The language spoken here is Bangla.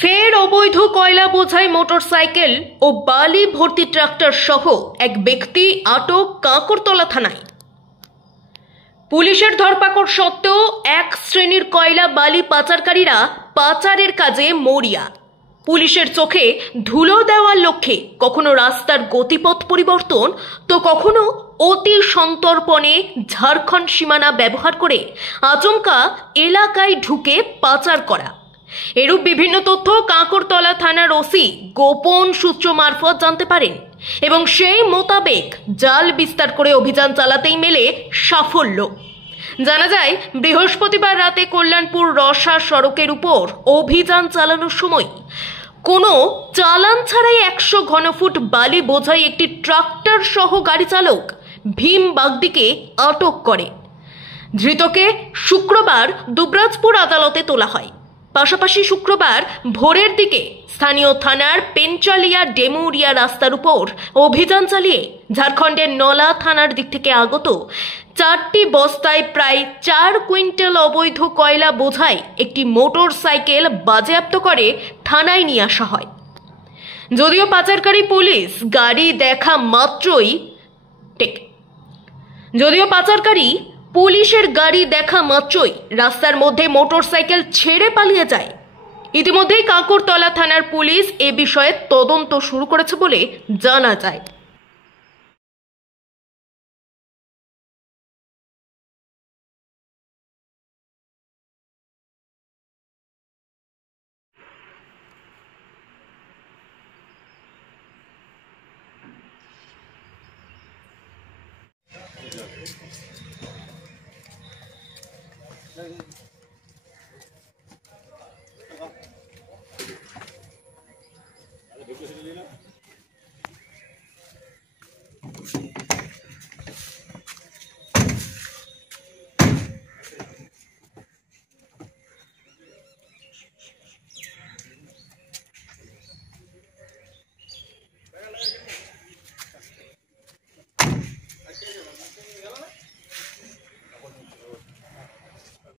ফের অবৈধ কয়লা বোঝাই মোটরসাইকেল ও বালি ভর্তি ট্রাক্টর সহ এক ব্যক্তি আটক কাঁকরতলা থানায়। পুলিশের ধরপাকড় সত্ত্বেও এক শ্রেণীর কয়লা বালি পাচারকারীরা পাচারের কাজে মরিয়া। পুলিশের চোখে ধুলো দেওয়ার লক্ষ্যে কখনো রাস্তার গতিপথ পরিবর্তন তো কখনো অতি সন্তর্পণে ঝাড়খণ্ড সীমানা ব্যবহার করে আচমকা এলাকায় ঢুকে পাচার করা। এরূপ বিভিন্ন তথ্য কাঁকরতলা থানার ওসি গোপন সূত্র মারফত জানতে পারেন এবং সেই মোতাবেক জাল বিস্তার করে অভিযান চালাতেই মেলে সাফল্য। জানা যায়, বৃহস্পতিবার রাতে কল্যাণপুর রসা সড়কের উপর অভিযান চালানোর সময় কোনো চালান ছাড়াই 100 ঘনফুট বালি বোঝাই একটি ট্রাক্টর সহ গাড়ি চালক ভীম বাগদিকে আটক করে। ধৃতকে শুক্রবার দুবরাজপুর আদালতে তোলা হয়। পাশাপাশি শুক্রবার ভোরের দিকে স্থানীয় থানার পেনচালিয়া ডেমুরিয়া রাস্তার উপর অভিযান চালিয়ে ঝাড়খণ্ডের নলা থানার দিক থেকে আগত 4টি বস্তায় প্রায় 4 কুইন্টাল অবৈধ কয়লা বোঝাই একটি মোটর সাইকেল বাজেয়াপ্ত করে থানায় নিয়ে আসা হয়। যদিও পাচারকারী পুলিশ গাড়ি দেখা মাত্রই পুলিশের গাড়ি দেখা মাত্রই রাস্তার মধ্যে মোটরসাইকেল ছেড়ে পালিয়ে যায়। ইতিমধ্যেই কাঁকরতলা থানার পুলিশ এ বিষয়ে তদন্ত শুরু করেছে বলে জানা যায়। ঢুকে